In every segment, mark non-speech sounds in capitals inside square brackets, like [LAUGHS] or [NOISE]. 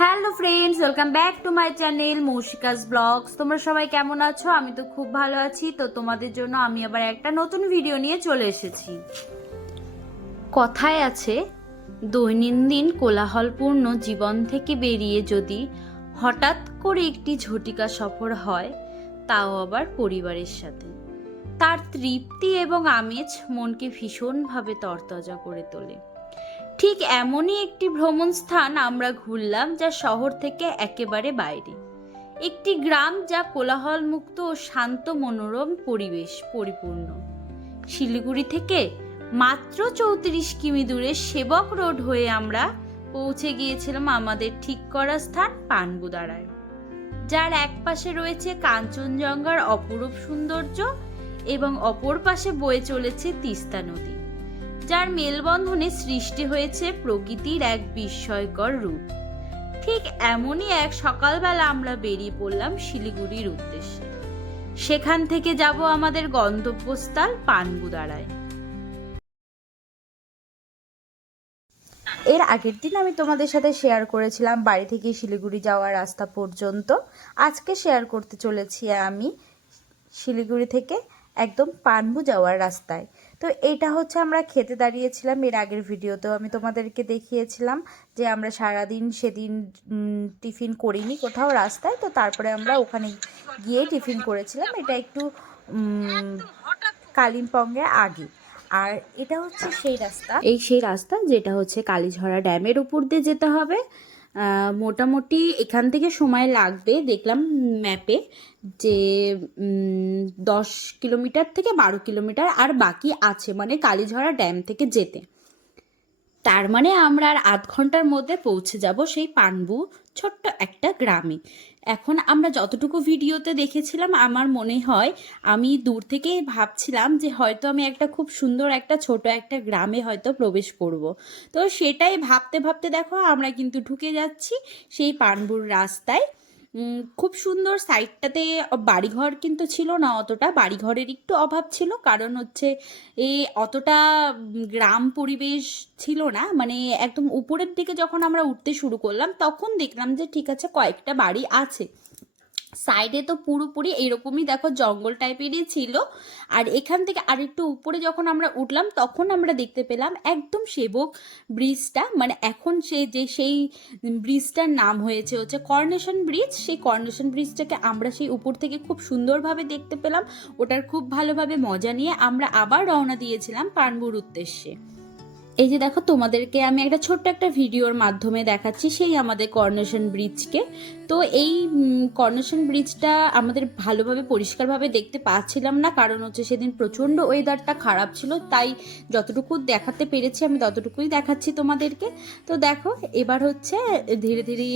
Hello friends welcome back to my channel Moushika's blogs তোমরা সবাই কেমন আছো? আমি তো খুব ভালো আছি। তো তোমাদের জন্য আমি আবার একটা নতুন ভিডিও নিয়ে চলে এসেছি। কথায় আছে, দৈনন্দিন কোলাহলপূর্ণ জীবন থেকে বেরিয়ে যদি হঠাৎ করে একটি ঝটিকা সফর হয়, তাও আবার পরিবারের সাথে। তার তৃপ্তি এবং আমেজ মনকে ভীষণভাবে তরতাজা করে তোলে। ঠিক এমনই একটি ভ্রমণ স্থান আমরা ঘুরলাম যা শহর থেকে একেবারে বাইরে। একটি গ্রাম যা কোলাহল মুক্ত ও শান্ত মনোরম পরিবেশ পরিপূর্ণ। শিলিগুড়ি থেকে মাত্র চৌত্রিশ কিমি দূরে সেবক রোড হয়ে আমরা পৌঁছে গিয়েছিলাম আমাদের ঠিক করা স্থান পানবুদারায়। যার এক পাশে রয়েছে কাঞ্চনজঙ্ঘার অপরূপ সৌন্দর্য এবং অপর পাশে বয়ে চলেছে তিস্তা নদী। যার মেলবন্ধনে সৃষ্টি হয়েছে প্রকৃতির এক বিস্ময়কর রূপ। ঠিক এমনই এক সকালবেলা আমরা বেরিয়ে পড়লাম শিলিগুড়ির উদ্দেশ্যে। সেখান থেকে যাব আমাদের গন্তব্যস্থল পানবুদারায় এর আগের দিন আমি তোমাদের সাথে শেয়ার করেছিলাম বাড়ি থেকে শিলিগুড়ি যাওয়ার রাস্তা পর্যন্ত। আজকে শেয়ার করতে চলেছি আমি শিলিগুড়ি থেকে একদম পানবু যাওয়ার রাস্তায়। তো এইটা হচ্ছে আমরা খেতে দাঁড়িয়েছিলাম, এর আগের ভিডিওতেও আমি তোমাদেরকে দেখিয়েছিলাম যে আমরা সারাদিন সেদিন টিফিন করিনি কোথাও রাস্তায়, তো তারপরে আমরা ওখানে গিয়ে টিফিন করেছিলাম। এটা একটু কালিম্পংয়ের আগে। আর এটা হচ্ছে সেই রাস্তা। এই সেই রাস্তা যেটা হচ্ছে কালীঝরা ড্যামের উপর দিয়ে যেতে হবে। মোটামুটি এখান থেকে সময় লাগবে দেখলাম ম্যাপে যে দশ কিলোমিটার থেকে বারো কিলোমিটার আর বাকি আছে মানে কালীঝরা ড্যাম থেকে যেতে। তার মানে আমরা আর আধ ঘণ্টার মধ্যে পৌঁছে যাব সেই পানবু ছোট্ট একটা গ্রামে। এখন আমরা যতটুকু ভিডিওতে দেখেছিলাম, আমার মনে হয় আমি দূর থেকে ভাবছিলাম যে হয়তো আমি একটা খুব সুন্দর একটা ছোট একটা গ্রামে হয়তো প্রবেশ করব। তো সেটাই ভাবতে ভাবতে দেখো আমরা কিন্তু ঢুকে যাচ্ছি সেই পানবুর রাস্তায়। খুব সুন্দর সাইডটাতে বাড়িঘর কিন্তু ছিল না অতটা। বাড়িঘরের একটু অভাব ছিল, কারণ হচ্ছে এ অতটা গ্রাম পরিবেশ ছিল না। মানে একদম উপরের দিকে যখন আমরা উঠতে শুরু করলাম, তখন দেখলাম যে ঠিক আছে, কয়েকটা বাড়ি আছে। সাইডে তো পুরোপুরি এরকমই দেখো জঙ্গল টাইপেরই ছিল। আর এখান থেকে আরেকটু উপরে যখন আমরা উঠলাম, তখন আমরা দেখতে পেলাম একদম সেবক ব্রিজটা। মানে এখন সে যে সেই ব্রিজটার নাম হয়েছে, হচ্ছে কর্নেশন ব্রিজ। সেই কর্নেশন ব্রিজটাকে আমরা সেই উপর থেকে খুব সুন্দরভাবে দেখতে পেলাম। ওটার খুব ভালোভাবে মজা নিয়ে আমরা আবার রওনা দিয়েছিলাম পানবুর উদ্দেশ্যে। এই যে দেখো, তোমাদেরকে আমি একটা ছোট্ট একটা ভিডিওর মাধ্যমে দেখাচ্ছি সেই আমাদের কর্নেশন ব্রিজকে। তো এই কর্নেশন ব্রিজটা আমাদের ভালোভাবে, পরিষ্কারভাবে দেখতে পাচ্ছিলাম না। কারণ হচ্ছে সেদিন প্রচণ্ড ওয়েদারটা খারাপ ছিল, তাই যতটুকু দেখাতে পেরেছি আমি ততটুকুই দেখাচ্ছি তোমাদেরকে। তো দেখো, এবার হচ্ছে ধীরে ধীরে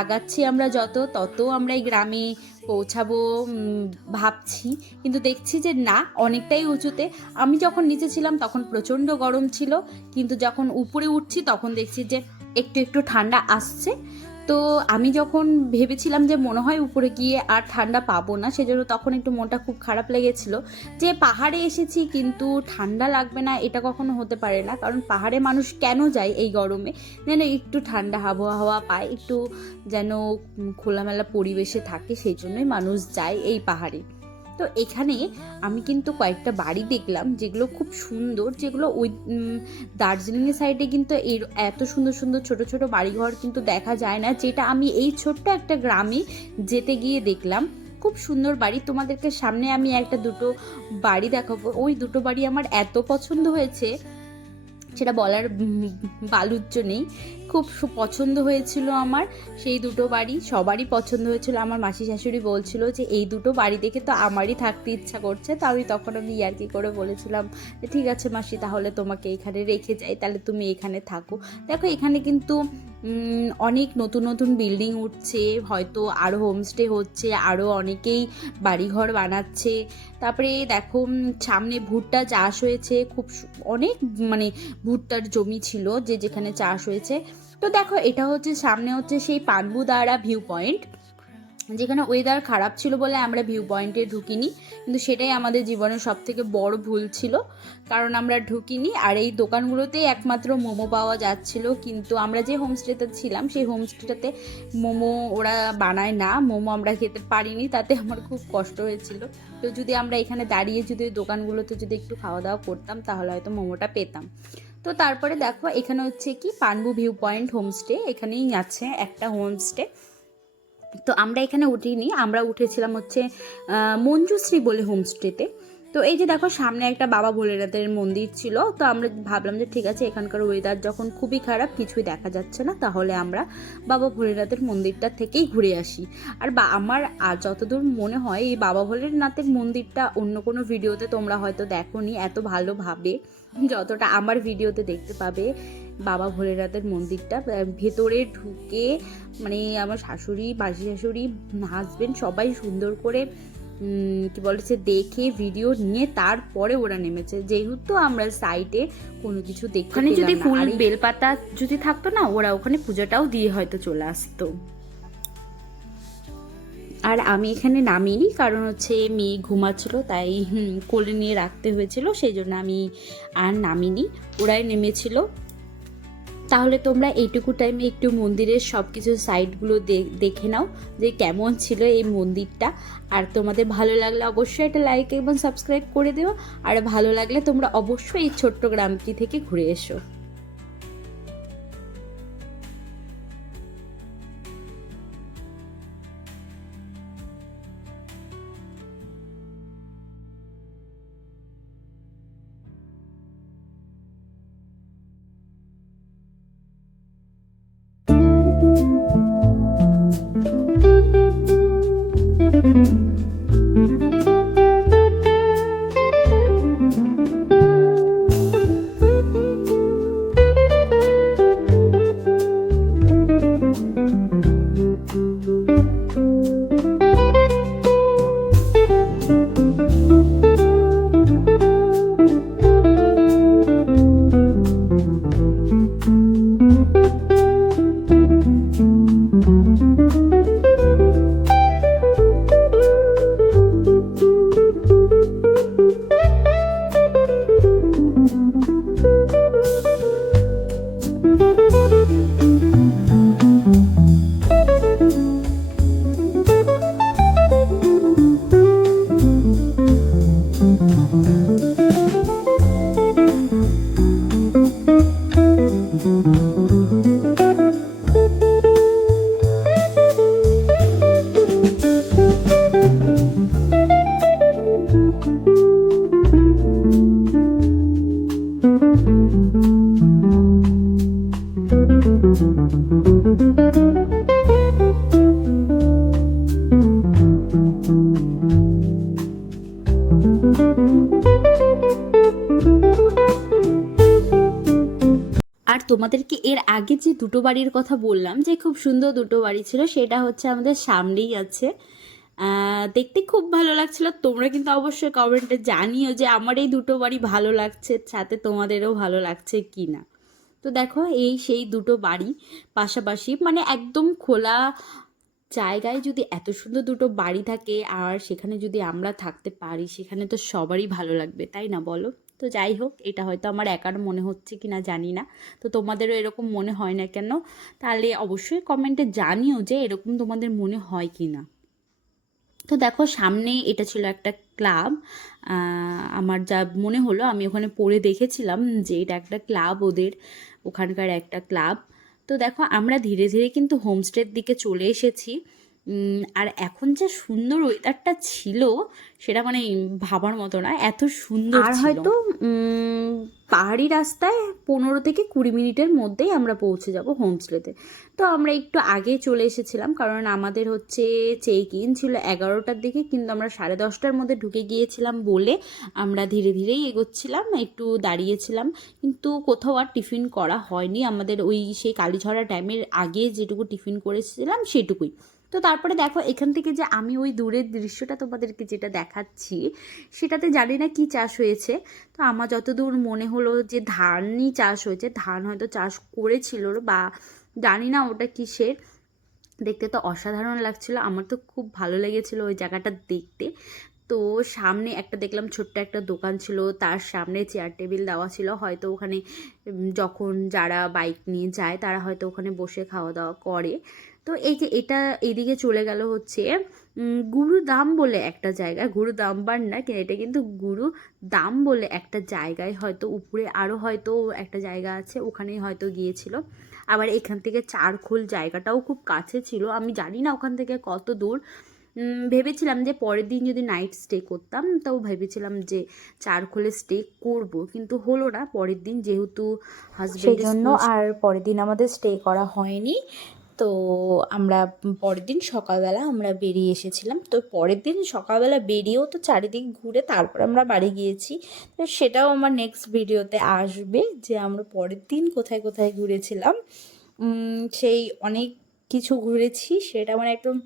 আগাচ্ছি আমরা যত, তত আমরা এই গ্রামে পৌঁছাবো ভাবছি। কিন্তু দেখছি যে না, অনেকটাই উঁচুতে। আমি যখন নিচে ছিলাম তখন প্রচণ্ড গরম ছিল, কিন্তু যখন উপরে উঠছি তখন দেখছি যে একটু একটু ঠান্ডা আসছে। তো আমি যখন ভেবেছিলাম যে মনে হয় উপরে গিয়ে আর ঠান্ডা পাবো না, সেজন্য তখন একটু মনটা খুব খারাপ লেগেছিল যে পাহাড়ে এসেছি কিন্তু ঠান্ডা লাগবে না, এটা কখনো হতে পারে না। কারণ পাহাড়ে মানুষ কেন যায় এই গরমে? যেন একটু ঠান্ডা আবহাওয়া পায়, একটু যেন খোলামেলা পরিবেশে থাকে, সেই জন্যই মানুষ যায় এই পাহাড়ে। তো এখানে আমি কিন্তু কয়েকটা বাড়ি দেখলাম যেগুলো খুব সুন্দর যেগুলো ওই দার্জিলিংয়ের সাইডে কিন্তু এর এত সুন্দর সুন্দর ছোট ছোট বাড়িঘর কিন্তু দেখা যায় না। যেটা আমি এই ছোট্ট একটা গ্রামে যেতে গিয়ে দেখলাম। খুব সুন্দর বাড়ি। তোমাদেরকে সামনে আমি একটা দুটো বাড়ি দেখাবো। ওই দুটো বাড়ি আমার এত পছন্দ হয়েছে। সেটা বলার উম, বালুজ্য নেই। খুব পছন্দ হয়েছিল আমার। সেই দুটো বাড়ি সবারই পছন্দ হয়েছিল। আমার মাসি শাশুড়ি বলছিল যে, এই দুটো বাড়ি দেখে তো আমারই থাকতে ইচ্ছা করছে। তো আমি তখন আমি ইয়ার্কি করে বলেছিলাম ঠিক আছে মাসি, তাহলে তোমাকে এখানে রেখে যাই। তাহলে তুমি এখানে থাকো। দেখো, এখানে কিন্তু অনেক নতুন নতুন বিল্ডিং উঠছে। হয়তো আরও হোমস্টে হচ্ছে আরও অনেকেই বাড়িঘর বানাচ্ছে। তারপরে দেখো সামনে ভুট্টা চাষ হয়েছে। খুব অনেক মানে ভুট্টার জমি ছিল যে, যেখানে চাষ হয়েছে। তো দেখো, এটা হচ্ছে সামনে হচ্ছে সেই পানবুদারা ভিউ পয়েন্ট যেখানে ওয়েদার খারাপ ছিল বলে আমরা ভিউ পয়েন্টে ঢুকিনি, কিন্তু সেটাই আমাদের জীবনের সব থেকে বড় ভুল ছিল, কারণ আমরা ঢুকিনি, আর এই দোকানগুলোতেই একমাত্র মোমো পাওয়া যাচ্ছিল, কিন্তু আমরা যে হোমস্টেতে ছিলাম, সেই হোমস্টেটাতে মোমো ওরা বানায় না, মোমো আমরা খেতে পারিনি, তাতে আমার খুব কষ্ট হয়েছিল। তো যদি আমরা এখানে দাঁড়িয়ে যদি দোকানগুলোতে যদি একটু খাওয়া দাওয়া করতাম, তাহলে হয়তো মোমোটা পেতাম। তো তারপরে দেখো, এখানে হচ্ছে কি পানবু ভিউ পয়েন্ট হোমস্টে এখানেই আছে একটা হোমস্টে তো আমরা এখানে উঠিনি, আমরা উঠেছিলাম হচ্ছে মঞ্জুশ্রী বলে হোমস্টেতে তো এই যে দেখো, সামনে একটা বাবা ভোলেনাথের মন্দির ছিল। তো আমরা ভাবলাম যে ঠিক আছে, এখানকার ওয়েদার যখন খুবই খারাপ, কিছুই দেখা যাচ্ছে না। তাহলে আমরা বাবা ভোলেনাথের মন্দিরটা থেকেই ঘুরে আসি। আর বা, আমার আর যতদূর মনে হয়, এই বাবা ভোলেনাথের মন্দিরটা অন্য কোনো ভিডিওতে তোমরা হয়তো দেখোনি। এত ভালোভাবে যতটা আমার ভিডিওতে দেখতে পাবে, বাবা ভোলেনাথের মন্দিরটা ভেতরে ঢুকে মানে আমার শাশুড়ি মাসি শাশুড়ি হাজবেন্ড সবাই সুন্দর করে কি বলেছে দেখে ভিডিও নিয়ে তারপরে ওরা নেমেছে। যেহেতু আমরা সাইটে কোনো কিছু দেখতে ওখানে যদি ফুল বেলপাতা যদি থাকতো না ওরা ওখানে পূজাটাও দিয়ে হয়তো চলে আসতো। আর আমি এখানে নামিনি কারণ হচ্ছে মেয়ে ঘুমাচ্ছিল তাই হুম, কোলে নিয়ে রাখতে হয়েছিল সেই জন্য আমি আর নামিনি। ওরাই নেমেছিল। তাহলে তোমরা এইটুকু টাইমে একটু মন্দিরের সব কিছু সাইডগুলো দেখে নাও যে কেমন ছিল এই মন্দিরটা। আর তোমাদের ভালো লাগলে অবশ্যই এটা লাইক এবং সাবস্ক্রাইব করে দিও। আর ভালো লাগলে তোমরা অবশ্যই এই ছোট্ট গ্রামটি থেকে ঘুরে এসো। তোমাদেরকে এর আগে যে দুটো বাড়ির কথা বললাম, যে খুব সুন্দর দুটো বাড়ি ছিল, সেটা হচ্ছে আমাদের সামনেই আছে। দেখতে খুব ভালো লাগছিল। তোমরা কিন্তু অবশ্যই কমেন্টে জানিও যে আমার এই দুটো বাড়ি ভালো লাগছে, সাথে তোমাদেরও ভালো লাগছে কি না তো দেখো, এই সেই দুটো বাড়ি পাশাপাশি মানে একদম খোলা জায়গায় যদি এত সুন্দর দুটো বাড়ি থাকে, আর সেখানে যদি আমরা থাকতে পারি, সেখানে তো সবারই ভালো লাগবে, তাই না বলো? তো যাই হোক, এটা হয়তো আমার একার মনে হচ্ছে কি না জানি না। তো তোমাদেরও এরকম মনে হয় না কেন? তাহলে অবশ্যই কমেন্টে জানিও যে এরকম তোমাদের মনে হয় কি না তো দেখো, সামনে এটা ছিল একটা ক্লাব আমার যা মনে হলো, আমি ওখানে পড়ে দেখেছিলাম যে এটা একটা ক্লাব ওদের, ওখানকার একটা ক্লাব তো দেখো, আমরা ধীরে ধীরে কিন্তু হোমস্টের দিকে চলে এসেছি। আর এখন যে সুন্দর ওয়েদারটা ছিল সেটা মানে ভাবার মতো না এত সুন্দর আর হয়তো পাহাড়ি রাস্তায় পনেরো থেকে কুড়ি মিনিটের মধ্যেই আমরা পৌঁছে যাব হোমস্টেতে। তো আমরা একটু আগে চলে এসেছিলাম কারণ আমাদের হচ্ছে চেক ইন ছিল এগারোটার দিকে কিন্তু আমরা সাড়ে দশটার মধ্যে ঢুকে গিয়েছিলাম বলে আমরা ধীরে ধীরেই এগোচ্ছিলাম একটু দাঁড়িয়েছিলাম। কিন্তু কোথাও আর টিফিন করা হয়নি আমাদের ওই সেই কালীঝরা ড্যামের আগে যেটুকু টিফিন করেছিলাম সেটুকুই। তো তারপরে দেখো, এখান থেকে যে আমি ওই দূরের দৃশ্যটা তোমাদেরকে যেটা দেখাচ্ছি, সেটাতে জানি না কি চাষ হয়েছে। তো আমার যতদূর মনে হলো যে ধানই চাষ হয়েছে, ধান হয়তো চাষ করেছিল বা জানি না ওটা কিসের। দেখতে তো অসাধারণ লাগছিল, আমার তো খুব ভালো লেগেছিল ওই জায়গাটা দেখতে। তো সামনে একটা দেখলাম ছোট্ট একটা দোকান ছিল, তার সামনে চেয়ার টেবিল দেওয়া ছিল, হয়তো ওখানে যখন যারা বাইক নিয়ে যায়, তারা হয়তো ওখানে বসে খাওয়া দাওয়া করে। তো এই যে এটা এদিকে চলে গেল হচ্ছে গুরুদাম বলে একটা জায়গা গুরুদাম বার না কিন্তু এটা কিন্তু গুরু দাম বলে একটা জায়গায় হয়তো উপরে আরও হয়তো একটা জায়গা আছে ওখানেই হয়তো গিয়েছিল। আবার এখান থেকে চারখোল জায়গাটাও খুব কাছে ছিল আমি জানি না ওখান থেকে কত দূর। ভেবেছিলাম যে পরের দিন যদি নাইট স্টে করতাম তাও ভেবেছিলাম যে চারখোলে স্টে করব কিন্তু হলো না পরের দিন যেহেতু সেই হাজবেন্ডের জন্য আর পরের দিন আমাদের স্টে করা হয়নি। তো আমরা পরের দিন সকালবেলা আমরা বেরিয়ে এসেছিলাম। তো পরের দিন সকালবেলা বেরিয়েও তো চারিদিক ঘুরে তারপর আমরা বাড়ি গিয়েছি। তো সেটাও আমার নেক্সট ভিডিওতে আসবে যে আমরা পরের দিন কোথায় কোথায় ঘুরেছিলাম। সেই অনেক কিছু ঘুরেছি, সেটা মানে একদম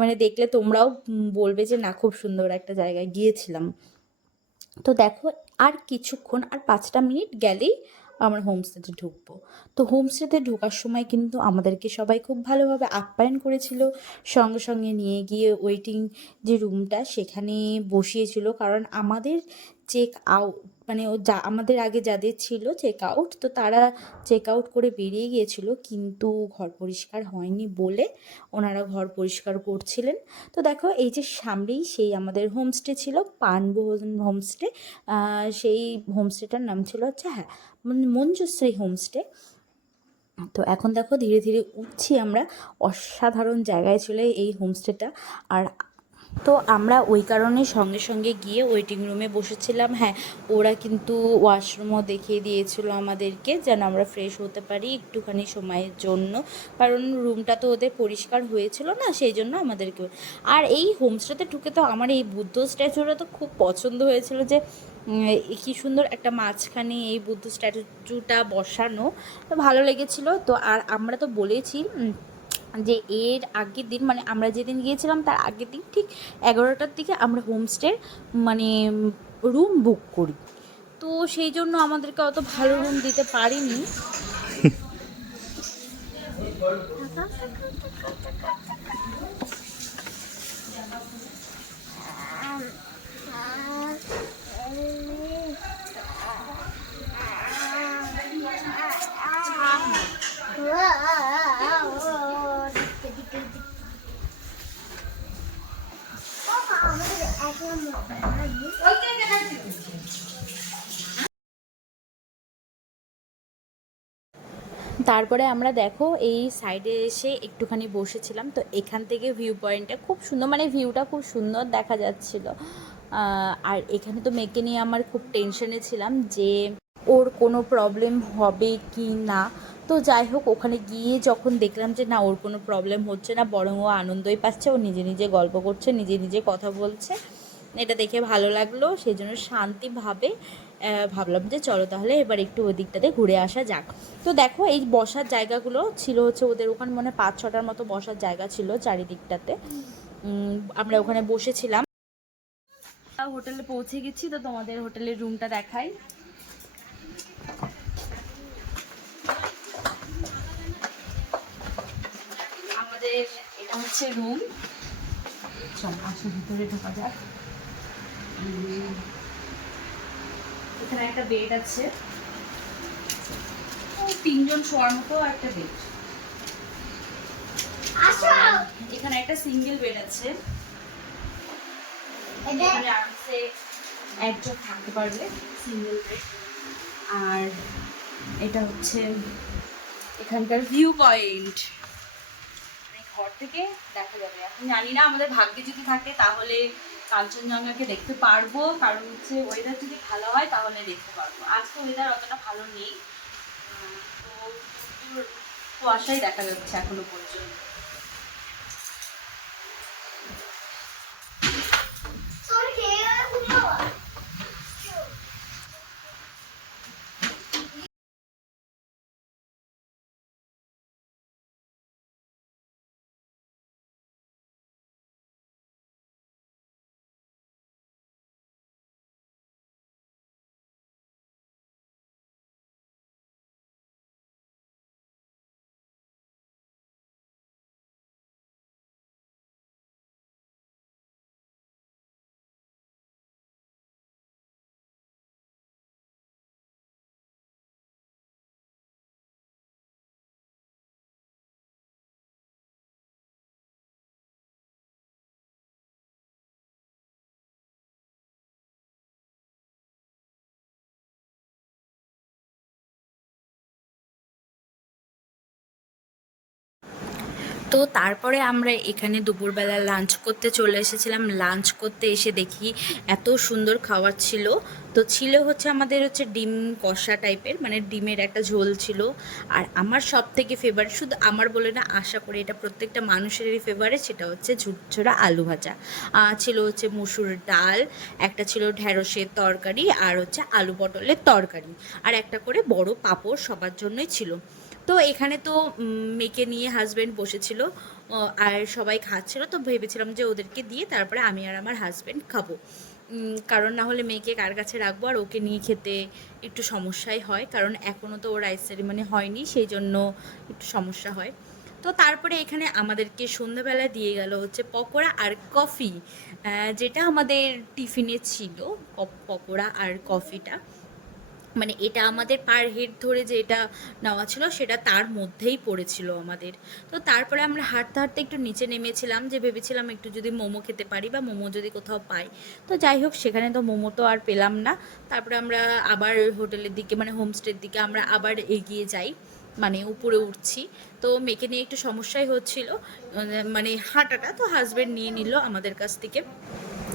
মানে দেখলে তোমরাও বলবে যে না, খুব সুন্দর একটা জায়গায় গিয়েছিলাম। তো দেখো, আর কিছুক্ষণ, আর পাঁচটা মিনিট গেলেই আমরা হোমস্টেতে ঢুকবো। তো হোমস্টেতে ঢোকার সময় কিন্তু আমাদেরকে সবাই খুব ভালোভাবে আপ্যায়ন করেছিল। সঙ্গে সঙ্গে নিয়ে গিয়ে ওয়েটিং যে রুমটা সেখানে বসিয়েছিল। কারণ আমাদের চেক আউট মানে ও যা, আমাদের আগে যাদের ছিল চেক আউট তো তারা চেক আউট করে বেরিয়ে গিয়েছিল, কিন্তু ঘর পরিষ্কার হয়নি বলে ওনারা ঘর পরিষ্কার করছিলেন। তো দেখো, এই যে সামনেই সেই আমাদের হোমস্টে ছিল পানভোজন হোমস্টে সেই হোমস্টেটার নাম ছিল হচ্ছে হ্যাঁ মন- মঞ্জুশ্রী হোমস্টে তো এখন দেখো, ধীরে ধীরে উঠছি আমরা, অসাধারণ জায়গায় ছিল এই হোমস্টেটা আর তো আমরা ওই কারণে সঙ্গে সঙ্গে গিয়ে ওয়েটিং রুমে বসেছিলাম। হ্যাঁ ওরা কিন্তু ওয়াশরুমও দেখিয়ে দিয়েছিল আমাদেরকে যেন আমরা ফ্রেশ হতে পারি একটুখানি সময়ের জন্য। কারণ রুমটা তো ওদের পরিষ্কার হয়েছিল না, সেই জন্য আমাদেরকে। আর এই হোমস্টেতে ঢুকে তো আমার এই বুদ্ধ স্ট্যাচুটা তো খুব পছন্দ হয়েছিল যে কি সুন্দর একটা মাঝখানে এই বুদ্ধ স্ট্যাচুটা বসানো। তো ভালো লেগেছিল। তো আর আমরা তো বলেছি যে এর আগের দিন মানে আমরা যেদিন গিয়েছিলাম তার আগের দিন ঠিক এগারোটার দিকে আমরা হোমস্টের মানে রুম বুক করি। তো সেই জন্য আমাদেরকে অত ভালো রুম দিতে পারিনি। [LAUGHS] তারপরে আমরা দেখো এই সাইডে এসে একটুখানি বসেছিলাম। তো এখান থেকে ভিউ পয়েন্টটা খুব সুন্দর মানে ভিউটা খুব সুন্দর দেখা যাচ্ছিল। আর এখানে তো মেয়েকে নিয়ে আমার খুব টেনশনে ছিলাম যে ওর কোনো প্রবলেম হবে কি না। তো যাই হোক, ওখানে গিয়ে যখন দেখলাম যে না, ওর কোনো প্রবলেম হচ্ছে না, বরং ও আনন্দই পাচ্ছে, ও নিজে নিজে গল্প করছে, নিজে নিজে কথা বলছে। এটা দেখে ভালো লাগল সেই জন্য শান্তিভাবে ভাবলাম যে চলো তাহলে এবার একটু ওই দিকটাতে ঘুরে আসা যাক। তো দেখো এই বসার জায়গাগুলো ছিল হচ্ছে ওদের ওখানে মনে পাঁচ ছটার মতো বসার জায়গা ছিল চারিদিকটাতে। আমরা ওখানে বসেছিলাম। হোটেলে পৌঁছে গেছি, তো তোমাদের হোটেলের রুমটা দেখাই। আমাদের এটা হচ্ছে রুম। চল আসো ভিতরে ঢোকা যাক। এখানে একটা বেড আছে। তিনজন শোয়ার মতো একটা বেড এখানে একটা সিঙ্গেল বেড আছে। এখানে আরামসে একজন থাকতে পারবে সিঙ্গেল বেড আর এটা হচ্ছে এখানকার ভিউ পয়েন্ট মানে ঘর থেকে দেখা যাবে। এখন জানি না আমাদের ভাগ্যে যদি থাকে তাহলে কাঞ্চনজঙ্ঘাকে দেখতে পারব, কারণ হচ্ছে ওয়েদার যদি ভালো হয় তাহলে দেখতে পারব। আজকে ওয়েদার অতটা ভালো নেই। তো কুয়াশাই দেখা যাচ্ছে এখনও পর্যন্ত। তো তারপরে আমরা এখানে দুপুরবেলা লাঞ্চ করতে চলে এসেছিলাম। লাঞ্চ করতে এসে দেখি এত সুন্দর খাবার ছিল। তো ছিল হচ্ছে আমাদের হচ্ছে ডিম কষা টাইপের মানে ডিমের একটা ঝোল ছিল। আর আমার সব থেকে ফেভারিট শুধু আমার বলে না, আশা করি এটা প্রত্যেকটা মানুষেরই ফেভারিট সেটা হচ্ছে ঝুটঝোড়া আলু ভাজা। ছিল হচ্ছে মুসুর ডাল, একটা ছিল ঢ্যাঁড়সের তরকারি, আর হচ্ছে আলু পটলের তরকারি। আর একটা করে বড় পাঁপড় সবার জন্যই ছিল। তো এখানে তো মেয়েকে নিয়ে হাজব্যান্ড বসেছিল আর সবাই খাচ্ছিল, তো ভেবেছিলাম যে ওদেরকে দিয়ে তারপরে আমি আর আমার হাজব্যান্ড খাব। কারণ না হলে মেয়েকে কার কাছে রাখব? আর ওকে নিয়ে খেতে একটু সমস্যাই হয়, কারণ এখনও তো ওর রাইস সেরিমনি হয়নি, সেই জন্য একটু সমস্যা হয়। তো তারপরে এখানে আমাদেরকে সন্ধ্যাবেলা দিয়ে গেল হচ্ছে পকোড়া আর কফি যেটা আমাদের টিফিনে ছিল পকোড়া আর কফিটা মানে এটা আমাদের পার হেড ধরে যে এটা নেওয়া ছিল, সেটা তার মধ্যেই পড়েছিল আমাদের। তো তারপরে আমরা হাঁটতে হাঁটতে একটু নিচে নেমেছিলাম, যে ভেবেছিলাম একটু যদি মোমো খেতে পারি বা মোমো যদি কোথাও পাই। তো যাই হোক, সেখানে তো মোমো তো আর পেলাম না। তারপরে আমরা আবার হোটেলের দিকে মানে হোমস্টের দিকে আমরা আবার এগিয়ে যাই মানে উপরে উঠছি। তো মেয়েকে নিয়ে একটু সমস্যাই হচ্ছিল মানে হাঁটাটা তো হাজব্যান্ড নিয়ে নিল আমাদের কাছ থেকে।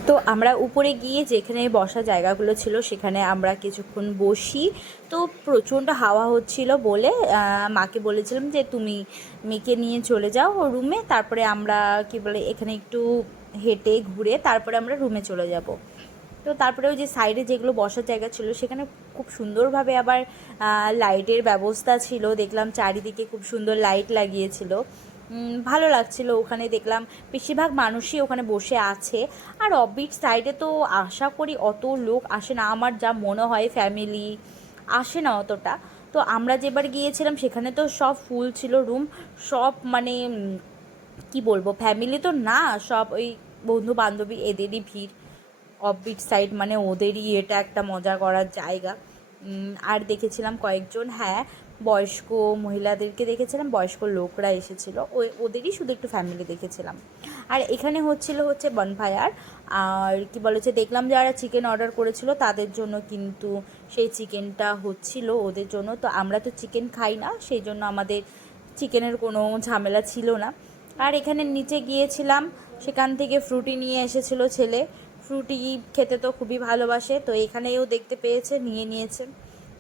তো আমরা উপরে গিয়ে যেখানে বসা জায়গাগুলো ছিল, সেখানে আমরা কিছুক্ষণ বসি। তো প্রচণ্ড হাওয়া হচ্ছিল বলে মাকে বলেছিলাম যে, তুমি মেয়েকে নিয়ে চলে যাও রুমে তারপরে আমরা কি বলে, এখানে একটু হেঁটে ঘুরে তারপরে আমরা রুমে চলে যাব। তো তারপরে ওই যে সাইডে যেগুলো বসার জায়গা ছিল, সেখানে খুব সুন্দরভাবে আবার লাইটের ব্যবস্থা ছিল। দেখলাম চারিদিকে খুব সুন্দর লাইট লাগিয়েছিল। ভালো লাগছিল ওখানে দেখলাম। বেশিরভাগ মানুষই ওখানে বসে আছে। আর অফবিট সাইডে তো আশা করি অত লোক আসে না। আমার যা মনে হয় ফ্যামিলি আসে না অতটা। তো আমরা যেবার গিয়েছিলাম, সেখানে তো সব ফুল ছিল রুম সব মানে কি বলব ফ্যামিলি তো না, সব ওই বন্ধু বান্ধবী এদেরই ভিড়। অফবিট সাইড মানে ওদেরই, এটা একটা মজা করার জায়গা। আর দেখেছিলাম কয়েকজন হ্যাঁ বয়স্ক মহিলাদেরকে দেখেছিলাম, বয়স্ক লোকরা এসেছিল। ওই ওদেরই শুধু একটু ফ্যামিলি দেখেছিলাম। আর এখানে হচ্ছিল হচ্ছে বনফায়ার আর কি বলেছে দেখলাম যারা চিকেন অর্ডার করেছিল, তাদের জন্য কিন্তু সেই চিকেনটা হচ্ছিল ওদের জন্য। তো আমরা তো চিকেন খাই না, সেই জন্য আমাদের চিকেনের কোনো ঝামেলা ছিল না। আর এখানে নিচে গিয়েছিলাম, সেখান থেকে ফ্রুটি নিয়ে এসেছিল ছেলে। ফ্রুটি খেতে তো খুবই ভালোবাসে, তো এখানেও দেখতে পেয়েছে, নিয়ে নিয়েছে।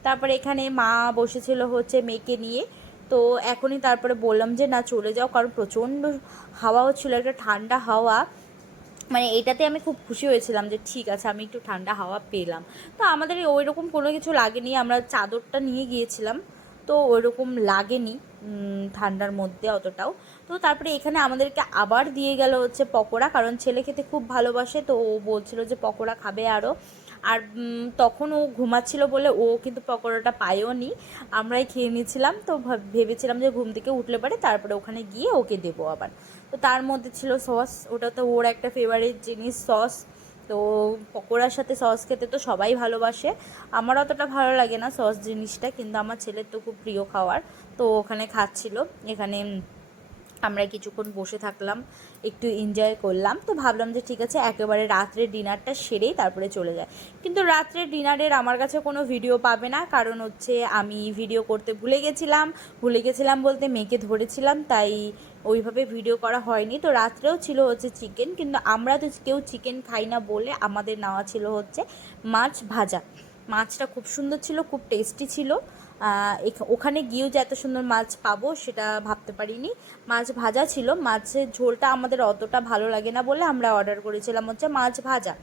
তারপরে এখানে মা বসেছিল হচ্ছে মেয়েকে নিয়ে। তো এখনই তারপরে বললাম যে, না, চলে যাও, কারণ প্রচণ্ড হাওয়া হচ্ছিল একটা ঠান্ডা হাওয়া। মানে এটাতে আমি খুব খুশি হয়েছিলাম যে, ঠিক আছে, আমি একটু ঠান্ডা হাওয়া পেলাম। তো আমাদের ওই রকম কোনো কিছু লাগেনি, আমরা চাদরটা নিয়ে গিয়েছিলাম। তো ওইরকম লাগেনি ঠান্ডার মধ্যে অতটাও। তো তারপরে এখানে আমাদেরকে আবার দিয়ে গেল হচ্ছে পকোড়া, কারণ ছেলে খেতে খুব ভালোবাসে। তো ও বলছিল যে, পকোড়া খাবে আরও আর তখন ও ঘুমাচ্ছিল বলে ও কিন্তু পকোড়াটা পায়ও নি। আমরাই খেয়ে নিয়েছিলাম, তো ভেবেছিলাম যে ঘুম থেকে উঠলে পারে, তারপরে ওখানে গিয়ে ওকে দেবো আবার। তো তার মধ্যে ছিল সস, ওটা তো ওর একটা ফেভারিট জিনিস, সস। তো পকোড়ার সাথে সস খেতে তো সবাই ভালোবাসে। আমার অতটা ভালো লাগে না সস জিনিসটা, কিন্তু আমার ছেলের তো খুব প্রিয় খাওয়ার, তো ওখানে খাচ্ছিল। এখানে আমরা কিছুক্ষণ বসে থাকলাম, একটু এনজয় করলাম। তো ভাবলাম যে ঠিক আছে, একেবারে রাত্রে ডিনারটা সেরেই তারপরে চলে যায় কিন্তু রাত্রে ডিনারের আমার কাছে কোনো ভিডিও পাবে না, কারণ হচ্ছে আমি ভিডিও করতে ভুলে গেছিলাম। ভুলে গেছিলাম বলতে মেয়েকে ধরেছিলাম, তাই ওইভাবে ভিডিও করা হয়নি। তো রাত্রেও ছিল হচ্ছে চিকেন কিন্তু আমরা তো কেউ চিকেন খাই না বলে আমাদের নেওয়া ছিল হচ্ছে মাছ ভাজা। মাছটা খুব সুন্দর ছিল, খুব টেস্টি ছিল। ওখানে গিয়েও যে এত সুন্দর মাছ পাবো সেটা ভাবতে পারিনি। মাছ ভাজা ছিল। মাছের ঝোলটা আমাদের অতটা ভালো লাগে না বলে আমরা অর্ডার করেছিলাম হচ্ছে মাছ ভাজা।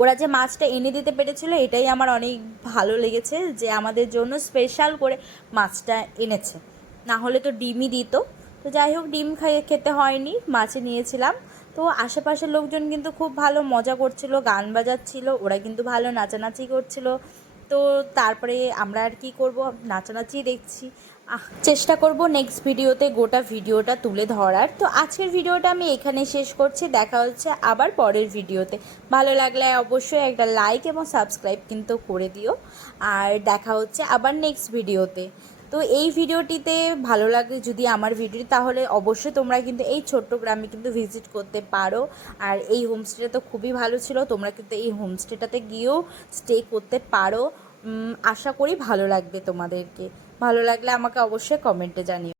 ওরা যে মাছটা এনে দিতে পেরেছিল, এটাই আমার অনেক ভালো লেগেছে যে আমাদের জন্য স্পেশাল করে মাছটা এনেছে। না হলে তো ডিমই দিত। তো যাই হোক, ডিম খাইয়ে খেতে হয়নি মাছে নিয়েছিলাম। তো আশেপাশের লোকজন কিন্তু খুব ভালো মজা করছিল, গান বাজাচ্ছিল, ওরা কিন্তু ভালো নাচানাচি করছিল। তো তারপরে আমরা আর কি করব? নাচানাচি দেখছি। চেষ্টা করব নেক্সট ভিডিওতে গোটা ভিডিওটা তুলে ধরার। তো আজকের ভিডিওটা আমি এখানে শেষ করছি। দেখা হচ্ছে আবার পরের ভিডিওতে ভালো লাগলে অবশ্যই একটা লাইক এবং সাবস্ক্রাইব কিন্তু করে দিও। আর দেখা হচ্ছে আবার নেক্সট ভিডিওতে তো এই ভিডিওটিতে ভালো লাগে যদি আমার ভিডিও, তাহলে অবশ্যই তোমরা কিন্তু এই ছোট্ট গ্রামে কিন্তু ভিজিট করতে পারো। আর এই হোমস্টেটা তো খুবই ভালো ছিল, তোমরা কিন্তু এই হোমস্টেটাতে গিয়েও স্টে করতে পারো। আশা করি ভালো লাগবে তোমাদেরকে। ভালো লাগলে আমাকে অবশ্যই কমেন্টে জানিও।